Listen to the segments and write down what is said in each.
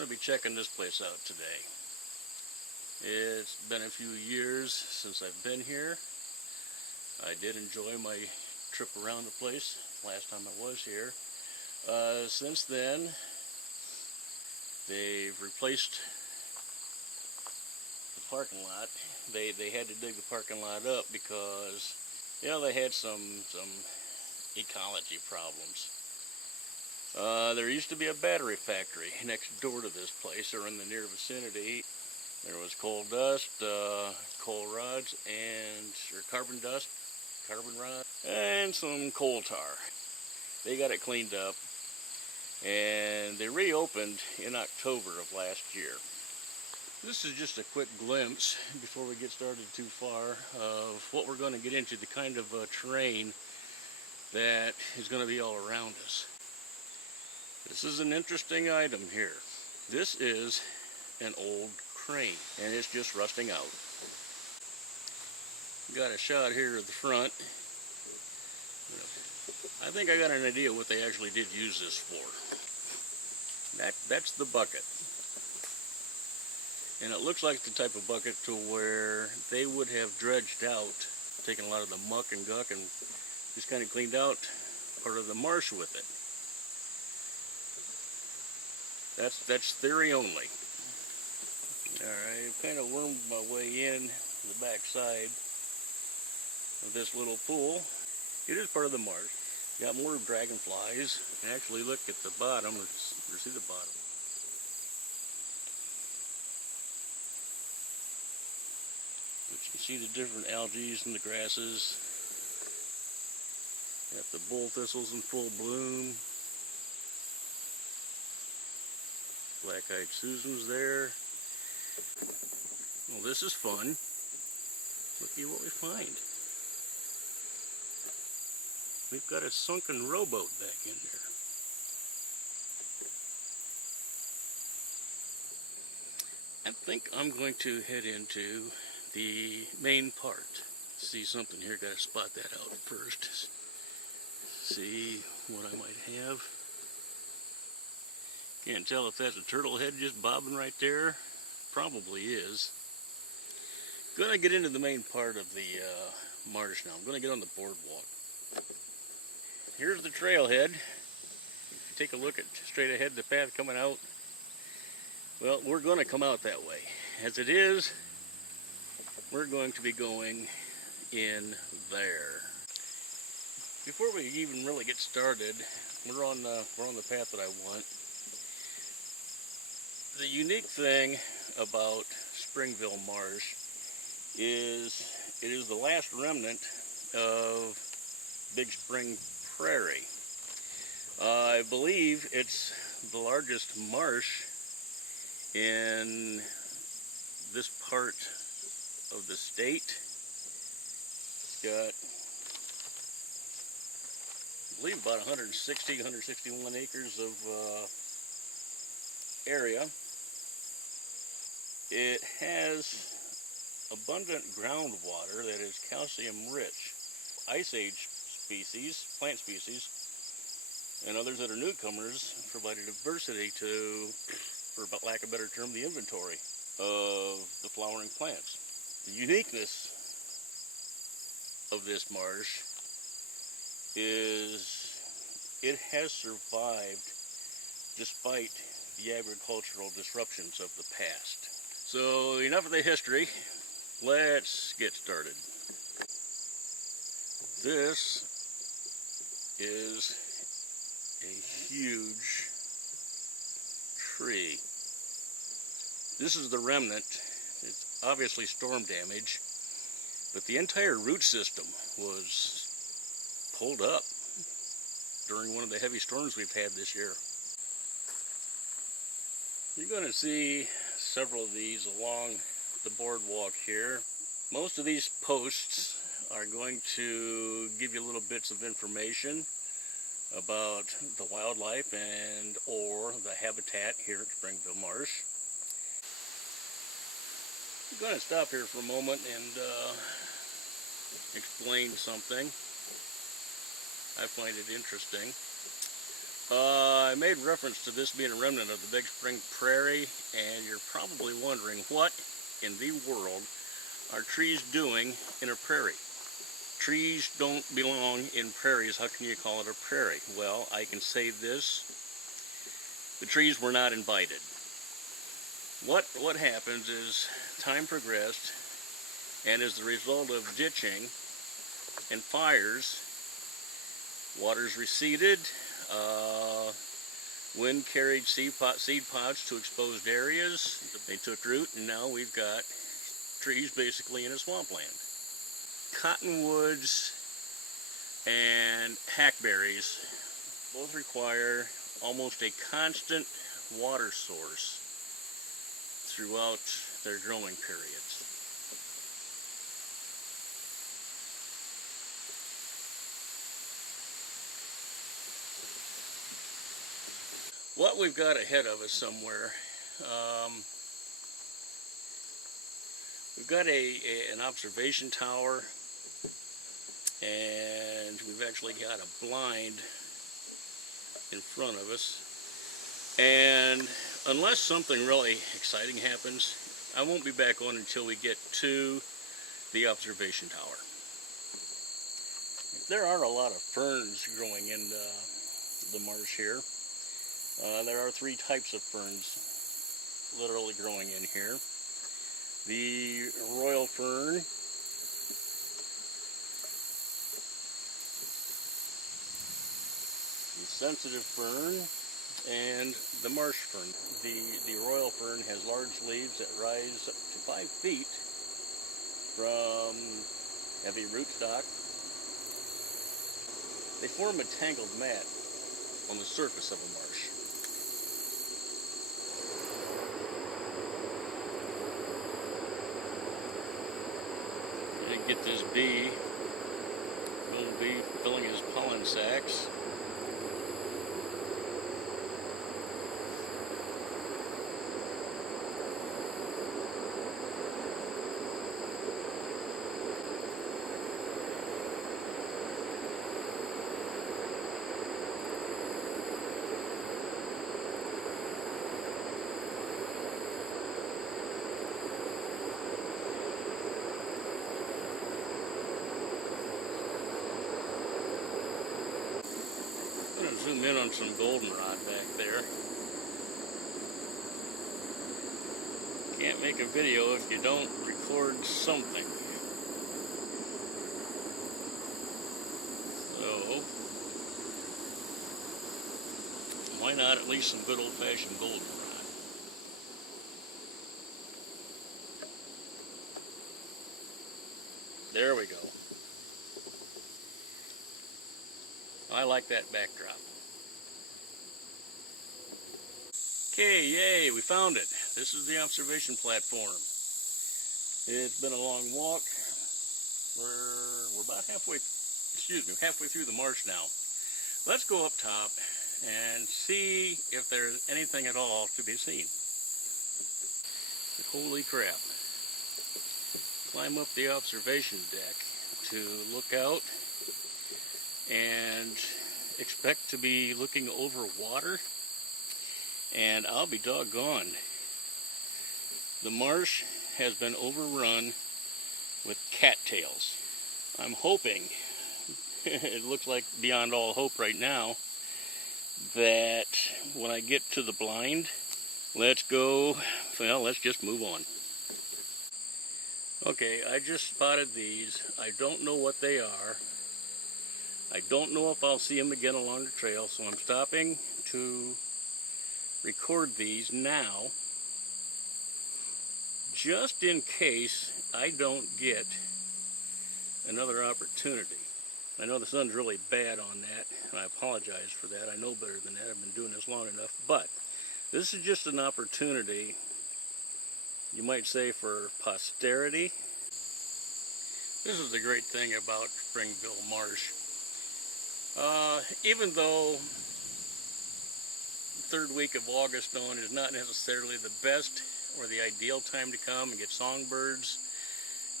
going to be checking this place out today. It's been a few years since I've been here. I did enjoy my trip around the place last time I was here. Since then, they've replaced the parking lot. They had to dig the parking lot up because, you know, they had some ecology problems. There used to be a battery factory next door to this place, or in the near vicinity. There was coal dust, coal rods, or carbon dust, carbon rod, and some coal tar. They got it cleaned up, and they reopened in October of last year. This is just a quick glimpse, before we get started too far, of what we're going to get into, the kind of terrain that is going to be all around us. This is an interesting item here. This is an old crane, and it's just rusting out. Got a shot here at the front. I think I got an idea what they actually did use this for. That's the bucket. And it looks like the type of bucket to where they would have dredged out, taken a lot of the muck and guck and just kind of cleaned out part of the marsh with it. That's theory only. Alright, I've kind of wormed my way in the back side of this little pool. It is part of the marsh. Got more dragonflies. Actually, look at the bottom. Let's see the bottom. But you can see the different algae and the grasses. Got the bull thistles in full bloom. Black-eyed Susans there. Well, this is fun. Looky what we find. We've got a sunken rowboat back in there. I think I'm going to head into the main part. See something here, gotta spot that out first. See what I might have. Can't tell if that's a turtle head just bobbing right there. Probably is. Gonna get into the main part of the marsh now. I'm gonna get on the boardwalk. Here's the trailhead. If you take a look at straight ahead, the path coming out, well, we're gonna come out that way. As it is, we're going to be going in there. Before we even really get started, we're on the path that I want. The unique thing about Springville Marsh is it is the last remnant of Big Spring Prairie. I believe it's the largest marsh in this part of the state. It's got, I believe, about 161 acres of area. It has abundant groundwater that is calcium rich. Ice Age species, plant species, and others that are newcomers provide a diversity to, for lack of a better term, the inventory of the flowering plants. The uniqueness of this marsh is it has survived despite the agricultural disruptions of the past. So enough of the history, let's get started. This is a huge tree. This is the remnant. It's obviously storm damage, but the entire root system was pulled up during one of the heavy storms we've had this year. You're going to see several of these along the boardwalk here. Most of these posts are going to give you little bits of information about the wildlife and or the habitat here at Springville Marsh. I'm going to stop here for a moment and explain something. I find it interesting. I made reference to this being a remnant of the Big Spring Prairie, and you're probably wondering what in the world are trees doing in a prairie? Trees don't belong in prairies. How can you call it a prairie? Well, I can say this. The trees were not invited. What happens is time progressed, and as the result of ditching and fires, waters receded, wind carried seed pods to exposed areas. They took root, and now we've got trees basically in a swampland. Cottonwoods and hackberries both require almost a constant water source throughout their growing periods. What we've got ahead of us somewhere, we've got an observation tower, and we've actually got a blind in front of us. And unless something really exciting happens, I won't be back on until we get to the observation tower. There are a lot of ferns growing in the marsh here. There are 3 types of ferns literally growing in here. The royal fern, the sensitive fern, and the marsh fern. The royal fern has large leaves that rise up to 5 feet from heavy rootstock. They form a tangled mat on the surface of a marsh. And get this bee, little bee filling his pollen sacs. I'm going to zoom in on some goldenrod back there. Can't make a video if you don't record something. So, why not at least some good old-fashioned goldenrod? There we go. I like that backdrop. Okay, yay, we found it. This is the observation platform. It's been a long walk. We're about halfway through the marsh now. Let's go up top and see if there's anything at all to be seen. Holy crap. Climb up the observation deck to look out and expect to be looking over water, and I'll be doggone. The marsh has been overrun with cattails. I'm hoping, it looks like beyond all hope right now, that when I get to the blind, let's just move on. Okay, I just spotted these. I don't know what they are. I don't know if I'll see them again along the trail, so I'm stopping to record these now, just in case I don't get another opportunity. I know the sun's really bad on that, and I apologize for that. I know better than that. I've been doing this long enough, but this is just an opportunity, you might say, for posterity. This is the great thing about Springville Marsh. Even though the 3rd week of August on is not necessarily the best or the ideal time to come and get songbirds,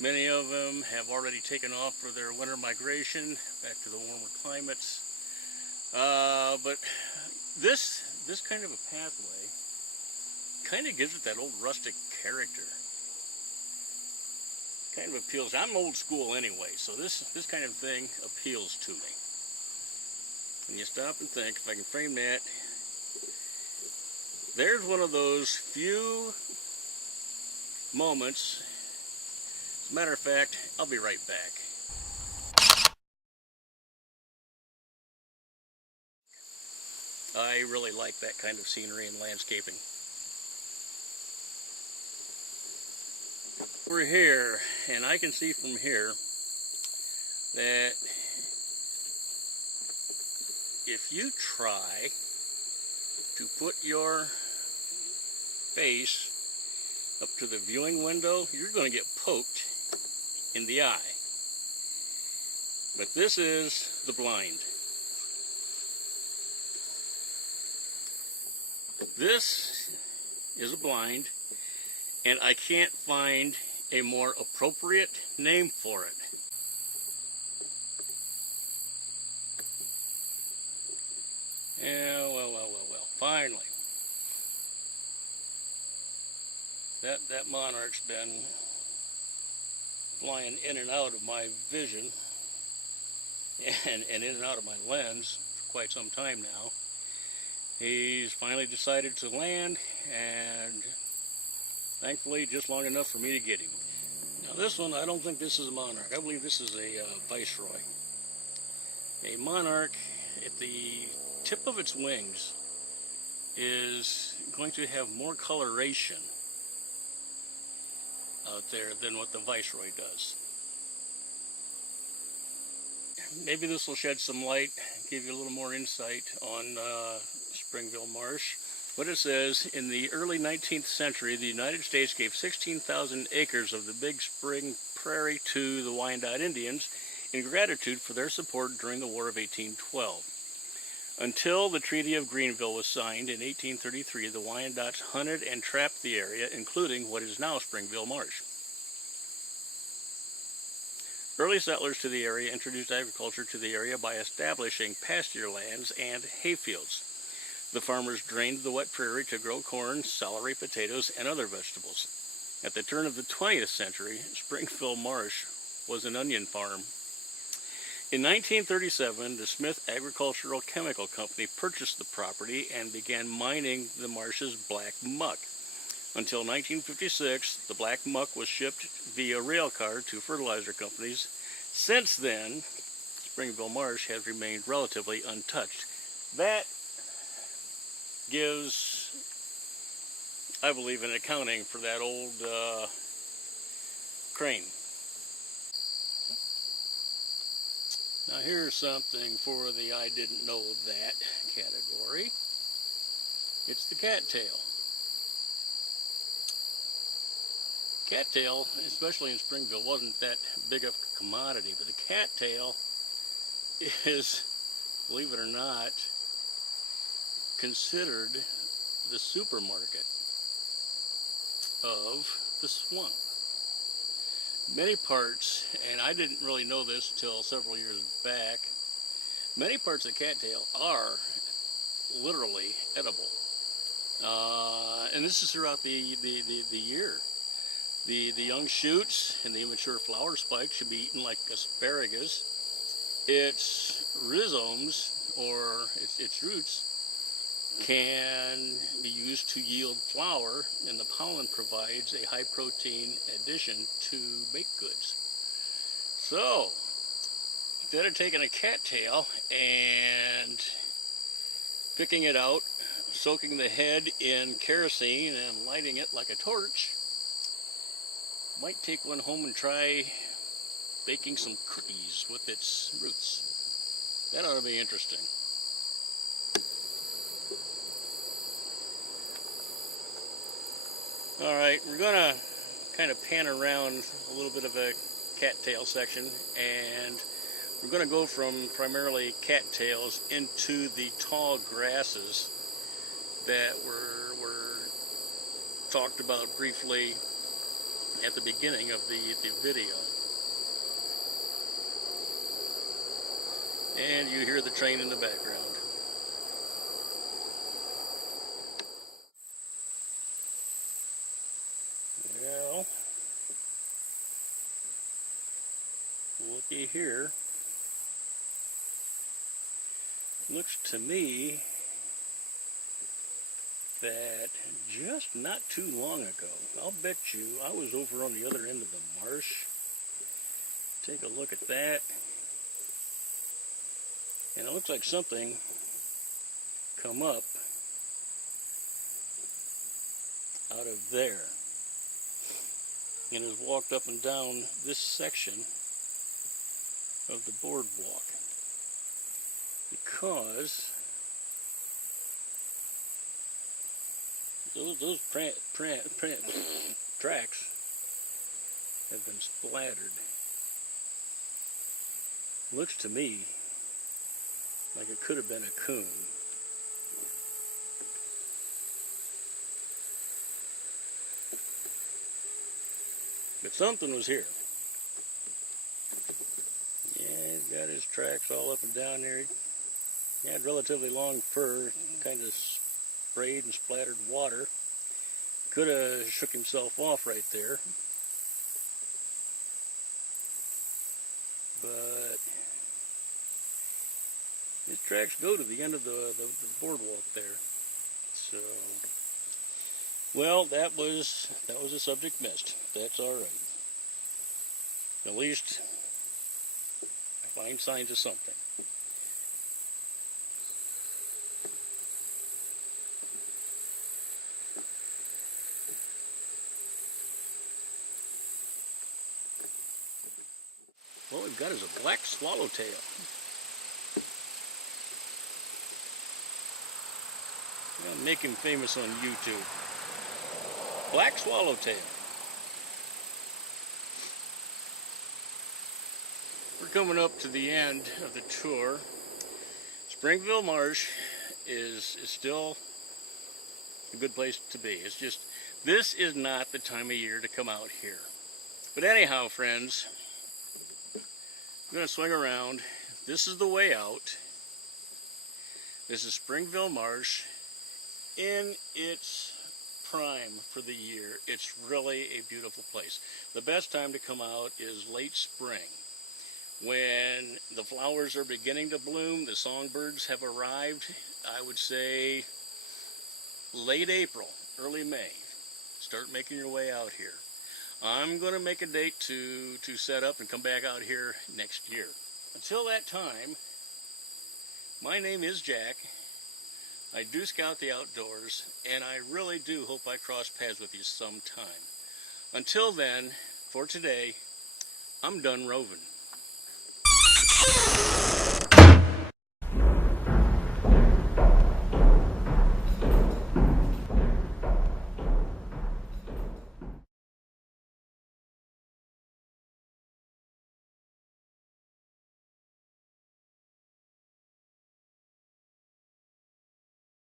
many of them have already taken off for their winter migration back to the warmer climates. But this kind of a pathway kind of gives it that old rustic character. Kind of appeals. I'm old school anyway, so this kind of thing appeals to me. When you stop and think, if I can frame that, there's one of those few moments. As a matter of fact, I'll be right back. I really like that kind of scenery and landscaping. We're here, and I can see from here that if you try to put your face up to the viewing window, you're going to get poked in the eye. But this is the blind. This is a blind, and I can't find a more appropriate name for it. Yeah, well. Finally. That monarch's been flying in and out of my vision and in and out of my lens for quite some time now. He's finally decided to land, and thankfully just long enough for me to get him. Now this one, I don't think this is a monarch. I believe this is a viceroy. A monarch, at the tip of its wings, is going to have more coloration out there than what the viceroy does. Maybe this will shed some light, give you a little more insight on Springville Marsh. What it says, in the early 19th century, the United States gave 16,000 acres of the Big Spring Prairie to the Wyandot Indians in gratitude for their support during the War of 1812. Until the Treaty of Greenville was signed in 1833, the Wyandots hunted and trapped the area, including what is now Springville Marsh. Early settlers to the area introduced agriculture to the area by establishing pasture lands and hayfields. The farmers drained the wet prairie to grow corn, celery, potatoes, and other vegetables. At the turn of the 20th century, Springville Marsh was an onion farm. In 1937, the Smith Agricultural Chemical Company purchased the property and began mining the marsh's black muck. Until 1956, the black muck was shipped via rail car to fertilizer companies. Since then, Springville Marsh has remained relatively untouched. That gives, I believe, an accounting for that old crane. Now here's something for the I didn't know that category. It's the cattail. Cattail, especially in Springville, wasn't that big of a commodity, but the cattail is, believe it or not, considered the supermarket of the swamp. Many parts, and I didn't really know this until several years back, many parts of cattail are literally edible. And this is throughout the year. The young shoots and the immature flower spikes should be eaten like asparagus. Its rhizomes, or its roots, can be used to yield flour, and the pollen provides a high protein addition to baked goods. So, instead of taking a cattail and picking it out, soaking the head in kerosene and lighting it like a torch, might take one home and try baking some cookies with its roots. That ought to be interesting. Alright, we're going to kind of pan around a little bit of a cattail section, and we're going to go from primarily cattails into the tall grasses that were talked about briefly at the beginning of the video. And you hear the train in the background. Well, looky here. Looks to me that just not too long ago, I'll bet you I was over on the other end of the marsh. Take a look at that. And it looks like something come up out of there and has walked up and down this section of the boardwalk, because those tracks have been splattered. Looks to me like it could have been a coon. But something was here. Yeah, he's got his tracks all up and down there. He had relatively long fur, kind of sprayed and splattered water. Could have shook himself off right there. But his tracks go to the end of the boardwalk there. So, well, that was a subject missed. That's all right. At least I find signs of something. What we've got is a black swallowtail. I'll make him famous on YouTube. Black swallowtail. We're coming up to the end of the tour. Springville Marsh is still a good place to be. It's just, this is not the time of year to come out here. But anyhow, friends, I'm going to swing around. This is the way out. This is Springville Marsh in its prime for the year. It's really a beautiful place. The best time to come out is late spring, when the flowers are beginning to bloom, the songbirds have arrived. I would say late April, early May. Start making your way out here. I'm going to make a date to set up and come back out here next year. Until that time, my name is Jack. I do scout the outdoors, and I really do hope I cross paths with you sometime. Until then, for today, I'm Dunrovin.